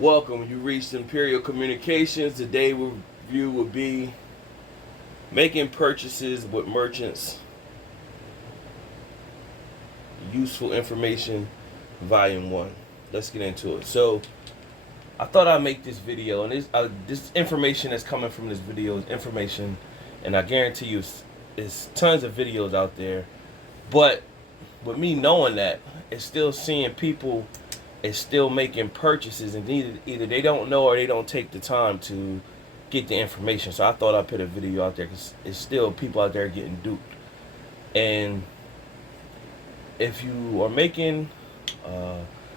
Welcome, you reached Imperial Communications. Today review will be making purchases with merchants, useful information, volume 1. Let's get into it. So I thought I'd make this video, and this information that's coming from this video is information, and I guarantee you it's tons of videos out there. But with me knowing that, it's still seeing people is still making purchases, and either they don't know or they don't take the time to get the information. So I thought I'd put a video out there because it's still people out there getting duped. And if you are making,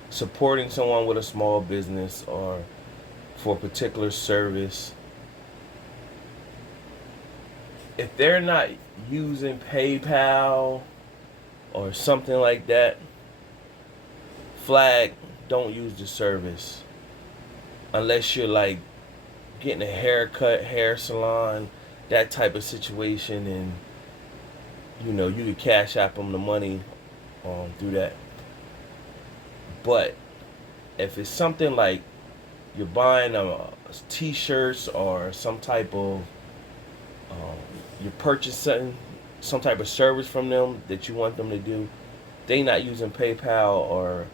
supporting someone with a small business or for a particular service, if they're not using PayPal or something like that, flag, don't use the service unless you're like getting a haircut, hair salon, that type of situation, and you can cash app them the money through that. But if it's something like you're buying t-shirts or some type of you're purchasing some type of service from them that you want them to do, they not using PayPal or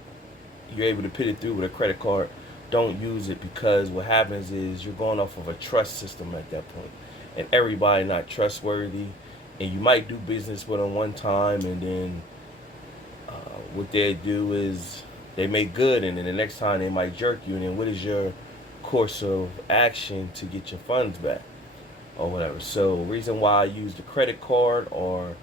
you're able to put it through with a credit card, don't use it, because what happens is you're going off of a trust system at that point, and everybody not trustworthy, and you might do business with them one time, and then what they do is they make good, and then the next time they might jerk you, and then what is your course of action to get your funds back or whatever. So reason why I use the credit card or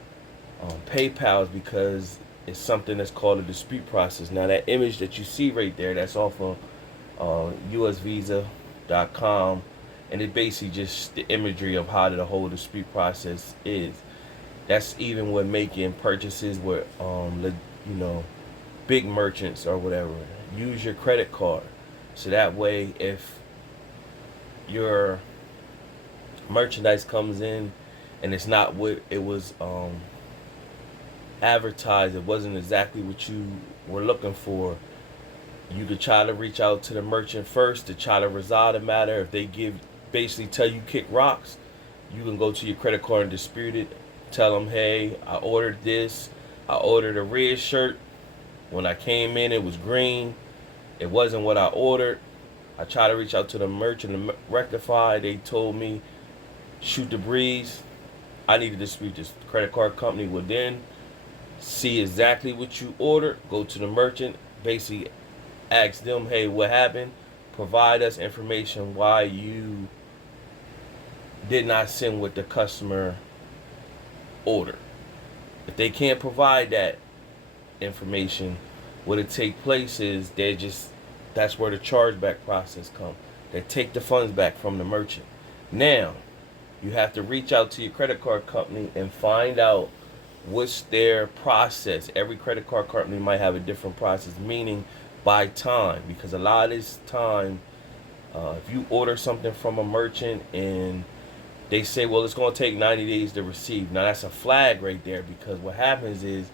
PayPal is because it's something that's called a dispute process. Now that image that you see right there, that's off of usvisa.com, and it basically just the imagery of how the whole dispute process is. That's even when making purchases with big merchants or whatever. Use your credit card, so that way if your merchandise comes in and it's not what it was advertised, it wasn't exactly what you were looking for, you could try to reach out to the merchant first to try to resolve the matter. If they basically tell you kick rocks, you can go to your credit card and dispute it. Tell them, hey, I ordered this. I ordered a red shirt. When I came in, it was green. It wasn't what I ordered. I tried to reach out to the merchant to rectify. They told me, shoot the breeze. I need to dispute this. The credit card company would then see exactly what you ordered, go to the merchant, basically ask them, hey, what happened? Provide us information why you did not send what the customer ordered. If they can't provide that information, what'll take place is that's where the chargeback process comes. They take the funds back from the merchant. Now, you have to reach out to your credit card company and find out what's their process. Every credit card company might have a different process, meaning by time, because a lot of this time, if you order something from a merchant and they say, well, it's going to take 90 days to receive. Now, that's a flag right there, because what happens is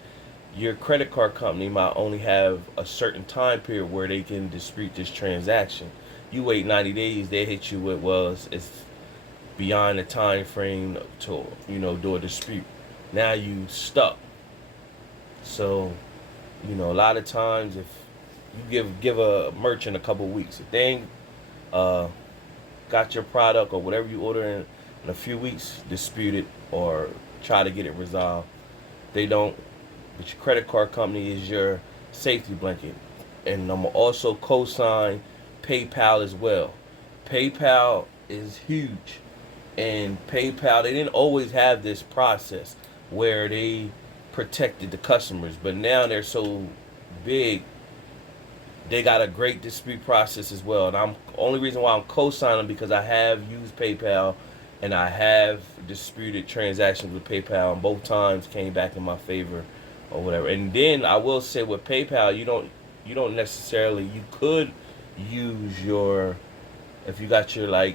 your credit card company might only have a certain time period where they can dispute this transaction. You wait 90 days, they hit you with, well, it's beyond the time frame to do a dispute. Now you stuck. So a lot of times if you give a merchant a couple weeks, if they ain't got your product or whatever you order in a few weeks, dispute it or try to get it resolved. They don't, but your credit card company is your safety blanket. And I'm also co-sign PayPal as well. PayPal is huge, and PayPal, they didn't always have this process where they protected the customers, but now they're so big, they got a great dispute process as well. And I'm only reason why I'm co-signing, because I have used PayPal and I have disputed transactions with PayPal, and both times came back in my favor or whatever. And then I will say with PayPal, you don't necessarily, you could use if you got your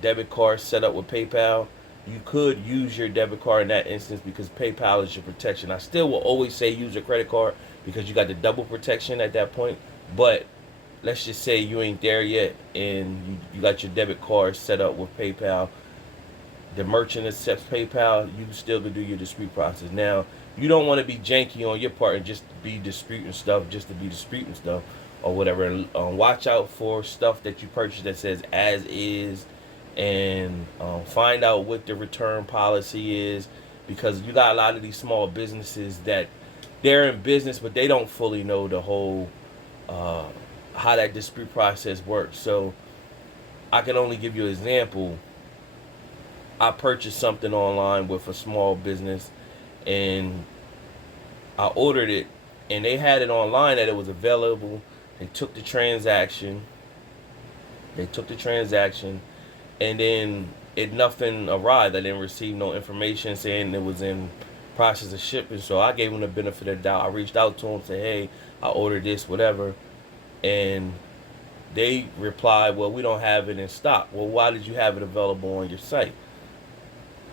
debit card set up with PayPal, you could use your debit card in that instance, because PayPal is your protection. I still will always say use your credit card because you got the double protection at that point. But let's just say you ain't there yet, and you got your debit card set up with PayPal. The merchant accepts PayPal. You still can do your dispute process. Now, you don't want to be janky on your part and just be disputing stuff just to be disputing stuff or whatever. And watch out for stuff that you purchase that says as is, and find out what the return policy is, because you got a lot of these small businesses that they're in business but they don't fully know the whole how that dispute process works. So I can only give you an example. I purchased something online with a small business, and I ordered it, and they had it online that it was available. They took the transaction. And then nothing arrived. I didn't receive no information saying it was in process of shipping. So I gave them the benefit of the doubt. I reached out to them, said, "Hey, I ordered this, whatever," and they replied, "Well, we don't have it in stock." Well, why did you have it available on your site?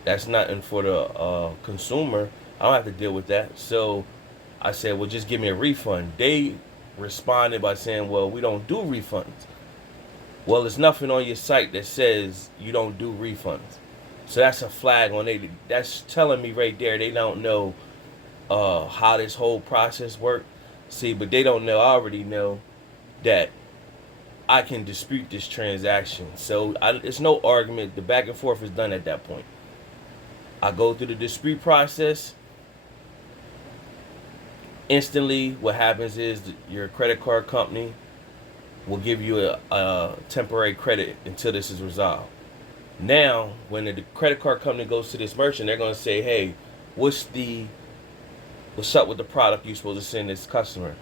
That's nothing for the consumer. I don't have to deal with that. So I said, "Well, just give me a refund." They responded by saying, "Well, we don't do refunds." Well, there's nothing on your site that says you don't do refunds. So that's a flag on it. That's telling me right there they don't know how this whole process works. See, but they don't know. I already know that I can dispute this transaction. So it's no argument. The back and forth is done at that point. I go through the dispute process. Instantly, what happens is your credit card company will give you a temporary credit until this is resolved. Now, when the credit card company goes to this merchant, they're going to say, "Hey, what's up with the product you're supposed to send this customer?"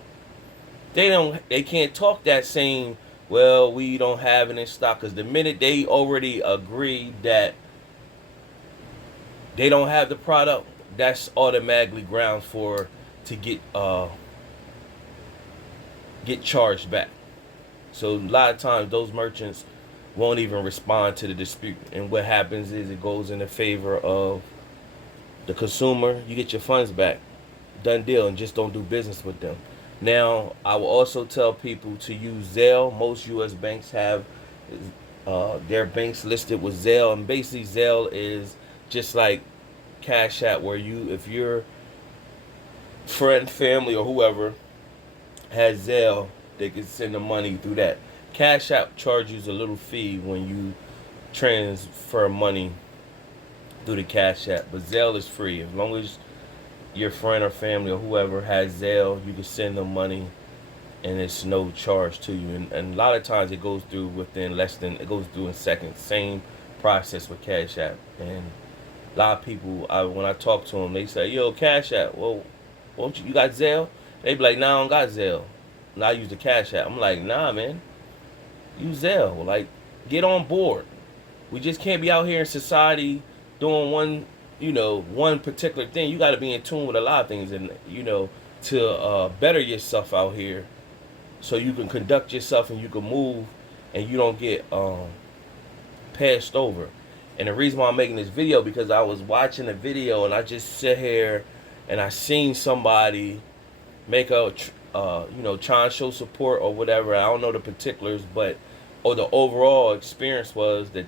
They can't talk that saying, "Well, we don't have it in stock," because the minute they already agreed that they don't have the product, that's automatically grounds to get charged back. So a lot of times those merchants won't even respond to the dispute, and what happens is it goes in the favor of the consumer. You get your funds back, done deal, and just don't do business with them. Now, I will also tell people to use Zelle. Most U.S. banks have their banks listed with Zelle, and basically Zelle is just like Cashapp, where if your friend, family, or whoever has Zelle, they can send the money through that. Cashapp charges a little fee when you transfer money through the Cashapp, but Zelle is free. As long as your friend or family or whoever has Zelle, you can send them money, and it's no charge to you. And a lot of times it goes through it goes through in seconds. Same process with Cashapp. And a lot of people, when I talk to them, they say, "Yo, Cashapp, well, won't you got Zelle?" They be like, "Nah, I don't got Zelle. And I use the Cashapp." I'm like, "Nah, man, use Zelle. Like, get on board. We just can't be out here in society doing one particular thing. You got to be in tune with a lot of things, and to better yourself out here, so you can conduct yourself and you can move, and you don't get passed over." And the reason why I'm making this video, because I was watching a video and I just sit here and I seen somebody make try and show support or whatever. I don't know the particulars, but the overall experience was that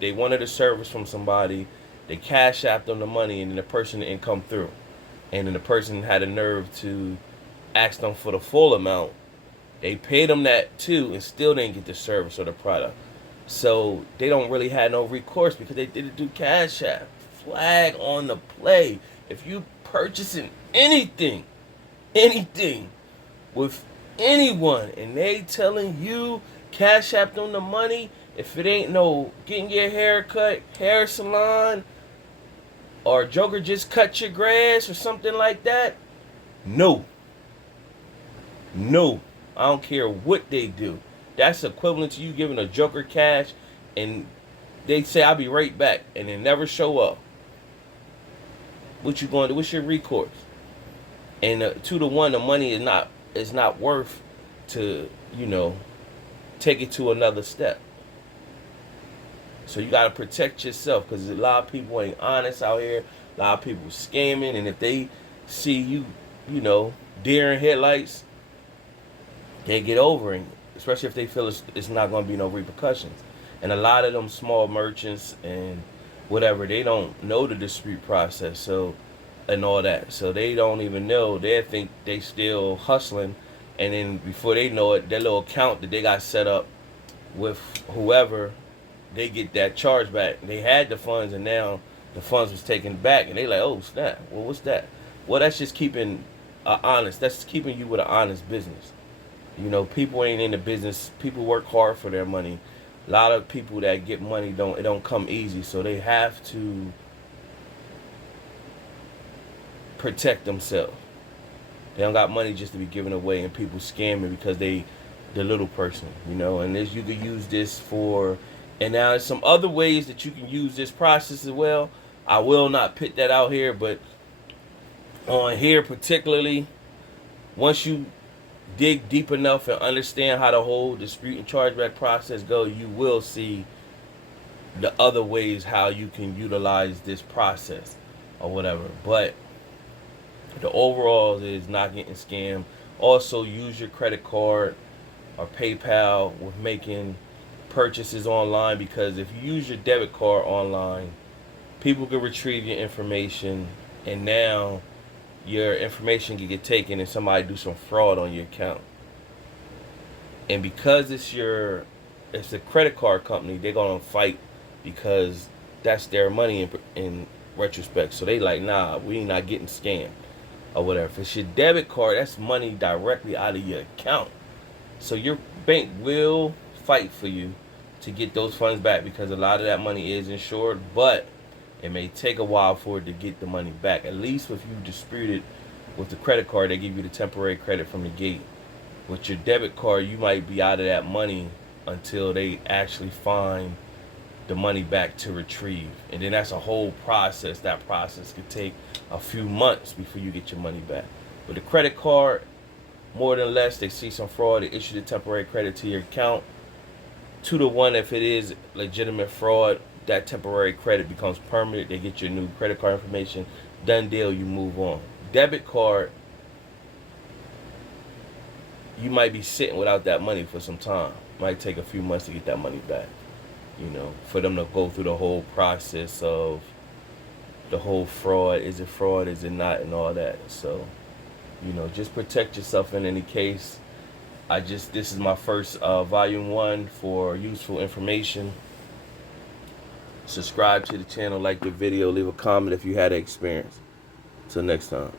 they wanted a service from somebody. They cashapped them the money, and then the person didn't come through. And then the person had a nerve to ask them for the full amount. They paid them that too, and still didn't get the service or the product. So they don't really have no recourse because they didn't do Cashapp. Flag on the play. If you purchasing anything with anyone, and they telling you Cashapp them the money, if it ain't no getting your hair cut, hair salon, or Joker just cut your grass or something like that, no. I don't care what they do. That's equivalent to you giving a Joker cash and they say, "I'll be right back," and they never show up. What you going to do? What's your recourse? And 2-to-1, the money is not worth to take it to another step. So you gotta protect yourself, because a lot of people ain't honest out here. A lot of people scamming, and if they see you, deer in headlights, they get over, and especially if they feel it's not going to be no repercussions. And a lot of them small merchants and whatever, they don't know the dispute process, so and all that, so they don't even know. They think they still hustling, and then before they know it, their little account that they got set up with whoever, they get that charge back. They had the funds, and now the funds was taken back, and they like, oh snap. Well, what's that? Well, that's just keeping honest. That's keeping you with an honest business. You know, people ain't in the business. People work hard for their money. A lot of people that get money it don't come easy, so they have to protect themselves. They don't got money just to be giving away, and people scamming because the little person, you know. And you could use this for, and now there's some other ways that you can use this process as well. I will not put that out here, but on here particularly, once you dig deep enough and understand how the whole dispute and chargeback process go, you will see the other ways how you can utilize this process or whatever. But the overall is not getting scammed. Also, use your credit card or PayPal with making purchases online, because if you use your debit card online, people can retrieve your information, and now your information can get taken and somebody do some fraud on your account. And because it's a credit card company, they're gonna fight because that's their money in retrospect. So they like, nah, we not getting scammed or whatever. If it's your debit card, that's money directly out of your account. So your bank will fight for you to get those funds back, because a lot of that money is insured, but it may take a while for it to get the money back. At least if you disputed with the credit card, they give you the temporary credit from the gate. With your debit card, you might be out of that money until they actually find the money back to retrieve. And then that's a whole process. That process could take a few months before you get your money back. With the credit card, more than less, they see some fraud, they issue the temporary credit to your account. 2-to-1, if it is legitimate fraud, that temporary credit becomes permanent. They get your new credit card information. Done deal, you move on. Debit card, you might be sitting without that money for some time. Might take a few months to get that money back. You know, for them to go through the whole process of the whole fraud. Is it fraud? Is it not? And all that. So, you know, just protect yourself in any case. This is my first volume 1 for useful information. Subscribe to the channel, like the video, leave a comment if you had an experience. Till next time.